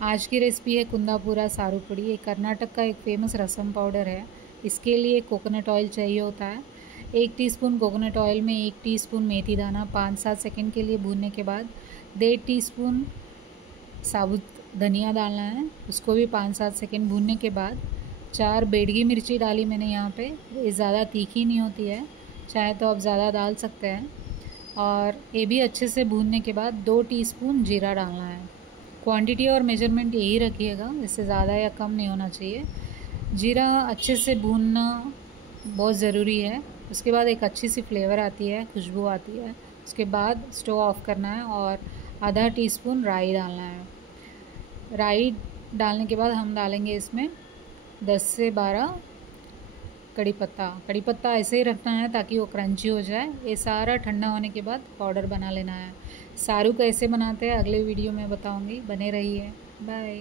आज की रेसिपी है कुंदापुरा सारू पुड़ी। ये कर्नाटक का एक फेमस रसम पाउडर है। इसके लिए कोकोनट ऑयल चाहिए होता है। 1 टीस्पून कोकोनट ऑयल में 1 टीस्पून मेथी दाना 5-7 सेकंड के लिए भूनने के बाद 1.5 टीस्पून साबुत धनिया डालना है। उसको भी 5-7 सेकंड भूनने के बाद 4 बेडगी मिर्ची डाली मैंने यहाँ पे। ये ज़्यादा तीखी नहीं होती है, चाहे तो आप ज़्यादा डाल सकते हैं। और ये भी अच्छे से भूनने के बाद 2 टीस्पून जीरा डालना है। क्वांटिटी और मेजरमेंट यही रखिएगा, इससे ज़्यादा या कम नहीं होना चाहिए। जीरा अच्छे से भूनना बहुत ज़रूरी है। उसके बाद एक अच्छी सी फ्लेवर आती है, खुशबू आती है। उसके बाद स्टोव ऑफ करना है और आधा टीस्पून राई डालना है। राई डालने के बाद हम डालेंगे इसमें 10 से 12 कड़ी पत्ता ऐसे ही रखना है ताकि वो क्रंची हो जाए। ये सारा ठंडा होने के बाद पाउडर बना लेना है। सारू कैसे बनाते हैं अगले वीडियो में बताऊंगी, बने रहिए। बाय।